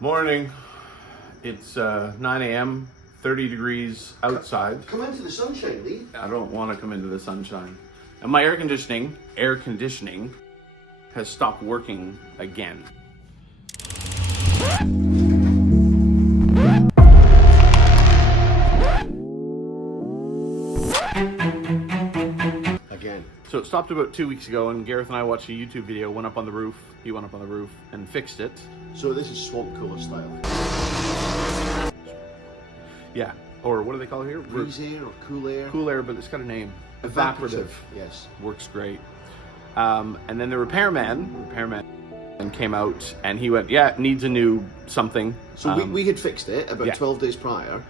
Morning. It's 9 a.m., 30 degrees outside. Come into the sunshine, Lee. I don't want to come into the sunshine. And my air conditioning has stopped working again. Again. So it stopped about 2 weeks ago, and Gareth and I watched a YouTube video, went up on the roof, he went up on the roof and fixed it. So this is swamp cooler style. Yeah, or what do they call it here? Breeze air or cool air? Cool air, but it's got a name. Evaporative. Yes. Works great. And then the repairman came out and he went, yeah, it needs a new something. So we had fixed it about 12 days prior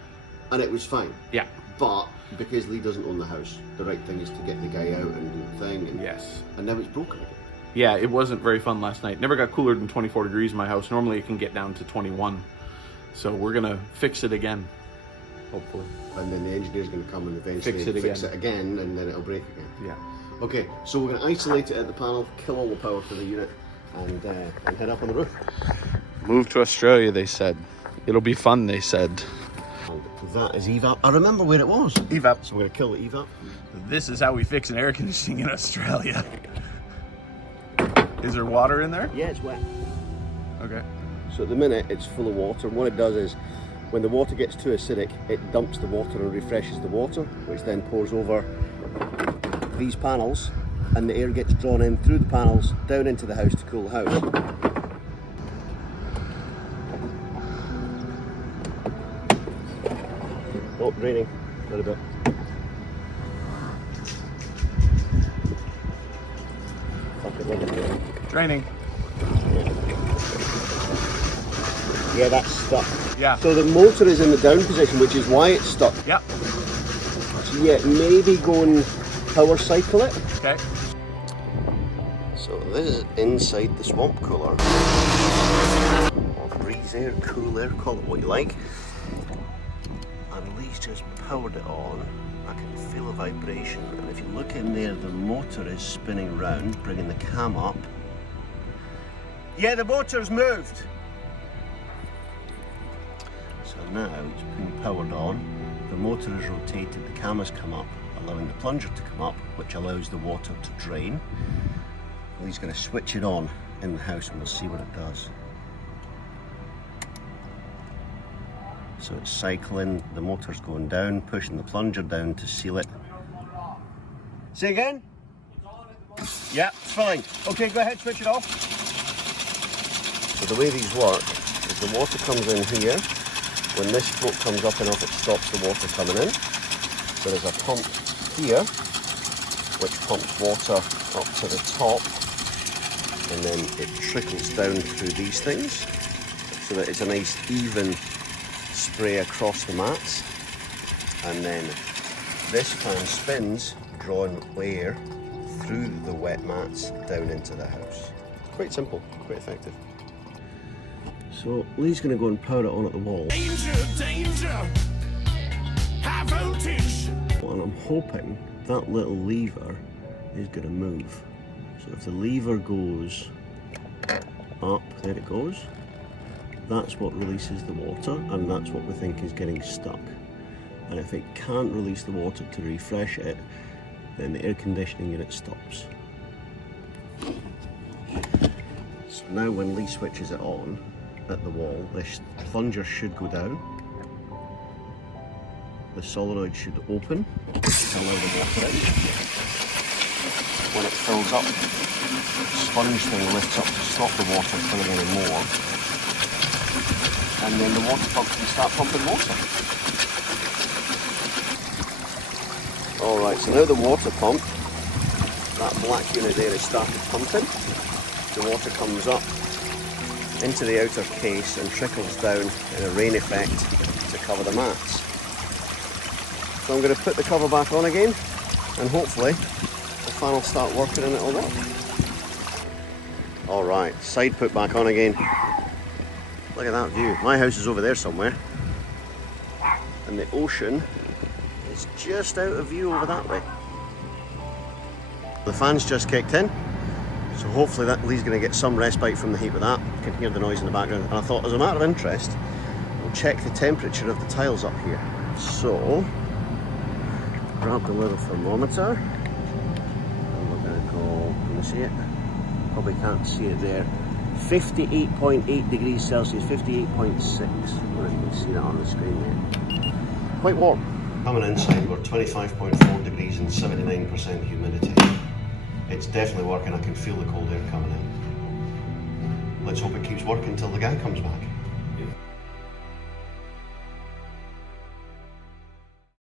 and it was fine. Yeah. But because Lee doesn't own the house, the right thing is to get the guy out and do the thing. And, yes. And now it's broken again. Yeah, it wasn't very fun last night. Never got cooler than 24 degrees in my house. Normally it can get down to 21. So we're going to fix it again, hopefully. And then the engineer's going to come and eventually fix it again and then it'll break again. Yeah. Okay, so we're going to isolate it at the panel, kill all the power to the unit and head up on the roof. Move to Australia, they said. It'll be fun, they said. And that is Evap. I remember where it was. Evap. So we're going to kill the Evap. This is how we fix an air conditioning in Australia. Is there water in there? Yeah, it's wet. Okay. So at the minute it's full of water, and what it does is when the water gets too acidic, it dumps the water and refreshes the water, which then pours over these panels, and the air gets drawn in through the panels down into the house to cool the house. Oh, raining a little bit. Draining. Yeah, that's stuck. Yeah. So the motor is in the down position, which is why it's stuck. Yep. So yeah, maybe go and power cycle it. Okay. So this is inside the swamp cooler. Or breeze air, cool air, call it what you like. And Lee's just powered it on. I can feel a vibration, and if you look in there, the motor is spinning round, bringing the cam up. Yeah, the motor's moved. So now it's being powered on, the motor is rotated, the cam has come up, allowing the plunger to come up, which allows the water to drain. He's going to switch it on in the house and we'll see what it does. So it's cycling, the motor's going down, pushing the plunger down to seal it. Say again? Yeah, it's filling. Okay, go ahead, switch it off. So the way these work is the water comes in here. When this stroke comes up enough, it stops the water coming in. So there's a pump here, which pumps water up to the top, and then it trickles down through these things, so that it's a nice even spray across the mats. And then this fan spins, drawing air through the wet mats down into the house. Quite simple, quite effective. So Lee's going to go and power it on at the wall. Danger, danger, high voltage. And I'm hoping that little lever is going to move. So if the lever goes up, there it goes. That's what releases the water, and that's what we think is getting stuck. And if it can't release the water to refresh it, then the air conditioning unit stops. So now when Lee switches it on at the wall, this plunger should go down. The solenoid should open to allow the water in. When it fills up, the sponge thing lifts up to stop the water filling any more. And then the water pump can start pumping water. Alright, so now the water pump, that black unit there has started pumping. The water comes up into the outer case and trickles down in a rain effect to cover the mats. So I'm going to put the cover back on again, and hopefully the fan will start working and it'll work. Alright, side put back on again. Look at that view. My house is over there somewhere, and the ocean is just out of view over that way. The fan's just kicked in, so hopefully Lee's going to get some respite from the heat with that. can hear the noise in the background, and I thought, as a matter of interest, we'll check the temperature of the tiles up here. So, grab the little thermometer, and we're going to go, can you see it? Probably can't see it there. 58.8 degrees Celsius, 58.6. I don't know if you can see that on the screen there. Quite warm. Coming inside, we're 25.4 degrees and 79% humidity. It's definitely working. I can feel the cold air coming in. Let's hope it keeps working until the guy comes back.